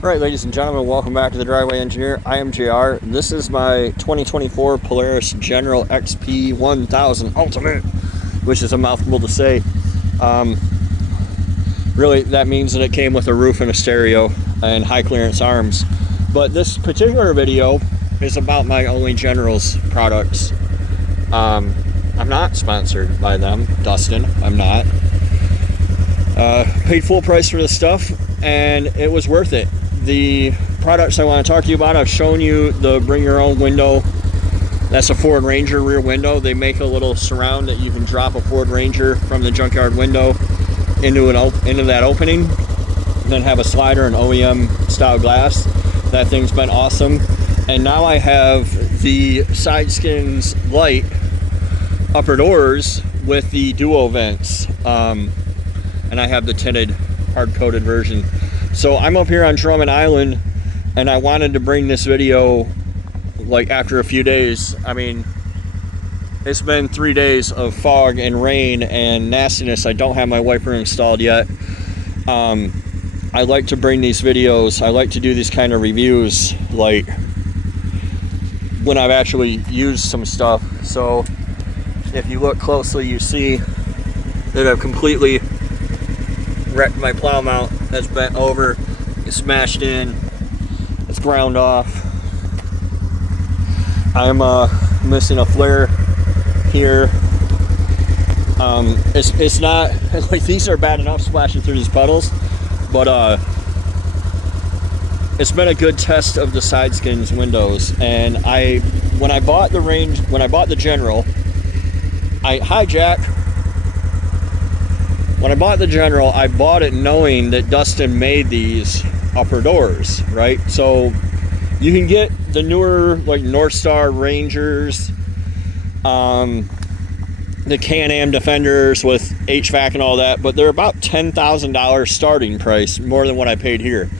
Alright, ladies and gentlemen, welcome back to the Driveway Engineer. I am JR. This is my 2024 Polaris General XP 1000 Ultimate, which is a mouthful to say. Really, that means that it came with a roof and a stereo and high clearance arms. But this particular video is about my OnlyGenerals products. I'm not sponsored by them, Dustin. I'm not. Paid full price for this stuff, and it was worth it. The products I want to talk to you about, I've shown you the bring your own window. That's a Ford Ranger rear window. They make a little surround that you can drop a Ford Ranger from the junkyard window into that opening, and then have a slider and OEM style glass. That thing's been awesome. And now I have the SideSkinsLite upper doors with the duo vents, and I have the tinted hard-coated version. So I'm up here on Drummond Island, and I wanted to bring this video like after a few days. I mean, it's been 3 days of fog and rain and nastiness. I don't have my wiper installed yet. I like to bring these videos, I like to do these kind of reviews like when I've actually used some stuff. So if you look closely, you see that I've completely wrecked my plow mount. That's bent over, it's smashed in, it's ground off. I'm missing a flare here. It's not like these are bad enough splashing through these puddles, but it's been a good test of the SideSkins windows. And when I bought the General, when I bought the General, I bought it knowing that Dustin made these upper doors, right? So you can get the newer like NorthStar Rangers, the Can-Am Defenders with HVAC and all that, but they're about $10,000 starting price, more than what I paid here.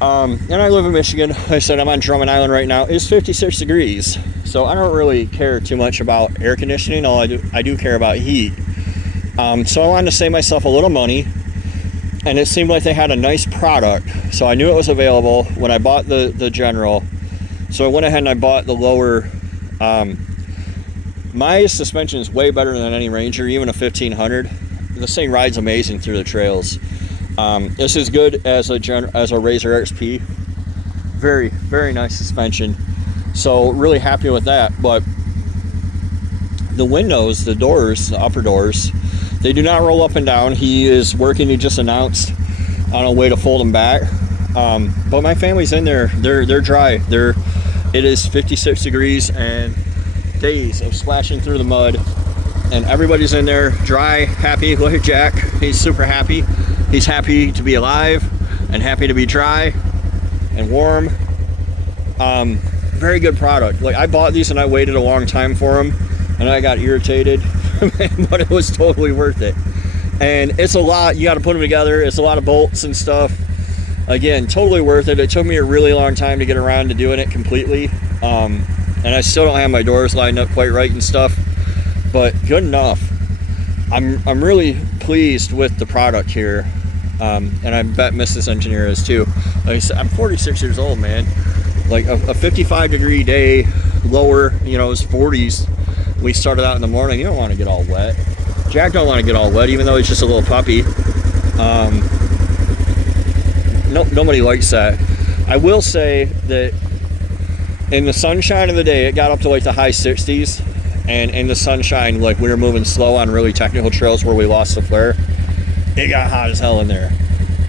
And I live in Michigan. Like I said, I'm on Drummond Island right now. It's 56 degrees, so I don't really care too much about air conditioning. I do care about heat. So I wanted to save myself a little money, and it seemed like they had a nice product, so I knew it was available when I bought the General. So I went ahead and I bought the lower. My suspension is way better than any Ranger, even a 1500. This thing rides amazing through the trails. This is good as a Ranger XP. Very, very nice suspension. So really happy with that. But the windows, the doors, the upper doors, they do not roll up and down. He is working. He just announced on a way to fold them back. But my family's in there. They're dry. It is 56 degrees and days of splashing through the mud, and everybody's in there dry, happy. Look at Jack. He's super happy. He's happy to be alive and happy to be dry and warm. Very good product. Like, I bought these and I waited a long time for them, and I got irritated, but it was totally worth it. And it's a lot. You got to put them together. It's a lot of bolts and stuff. Again, totally worth it. It took me a really long time to get around to doing it completely. And I still don't have my doors lined up quite right and stuff, but good enough. I'm really pleased with the product here, and I bet Mrs. Engineer is too. Like I said, I'm 46 years old, man. Like a 55 degree day, lower, you know, it was 40s. We started out in the morning. You don't want to get all wet. Jack don't want to get all wet, even though he's just a little puppy. Nobody likes that. I will say that in the sunshine of the day, it got up to like the high 60s, and in the sunshine, like we were moving slow on really technical trails where we lost the flare, it got hot as hell in there.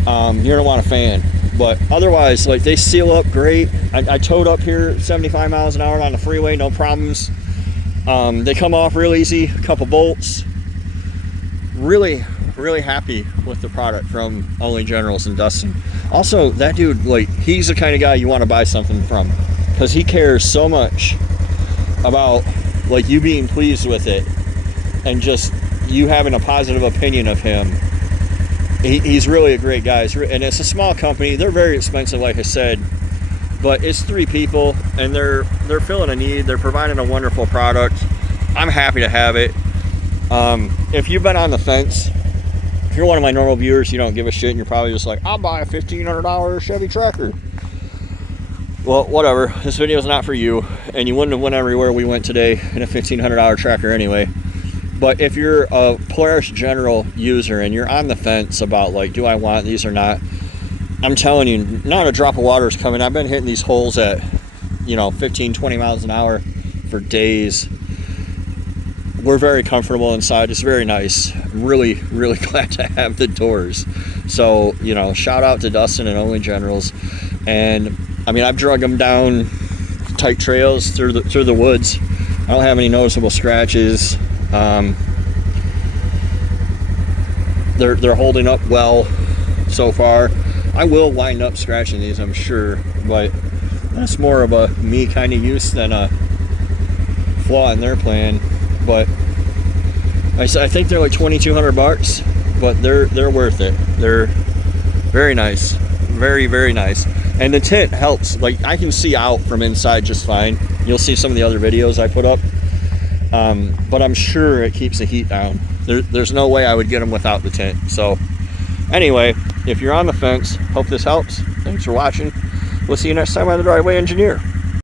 You're gonna want a fan, but otherwise, like, they seal up great. I towed up here 75 miles an hour on the freeway, no problems. They come off real easy, a couple bolts. Really happy with the product from OnlyGenerals and Dustin. Also, that dude, like, he's the kind of guy you want to buy something from, because he cares so much about like you being pleased with it and just you having a positive opinion of him. He's really a great guy, and it's a small company. They're very expensive, like I said, but it's 3 people, and they're filling a need. They're providing a wonderful product. I'm happy to have it. If you've been on the fence if you're one of my normal viewers, you don't give a shit, and you're probably just like, I'll buy a $1,500 Chevy Tracker. Well, whatever. This video is not for you, and you wouldn't have went everywhere we went today in a $1,500 Tracker anyway. But if you're a Polaris General user and you're on the fence about, like, do I want these or not, I'm telling you, not a drop of water is coming. I've been hitting these holes at, you know, 15, 20 miles an hour for days. We're very comfortable inside. It's very nice. I'm really, really glad to have the doors. So, you know, shout out to Dustin and OnlyGenerals. And I mean, I've drug them down tight trails through the woods. I don't have any noticeable scratches. They're holding up well so far. I will wind up scratching these, I'm sure, but that's more of a me kind of use than a flaw in their plan. But I think they're like $2,200, but they're worth it. They're very nice, very, very nice. And the tint helps. Like, I can see out from inside just fine. You'll see some of the other videos I put up, but I'm sure it keeps the heat down. There's no way I would get them without the tint. So anyway, if you're on the fence, hope this helps. Thanks for watching. We'll see you next time on The Driveway Engineer.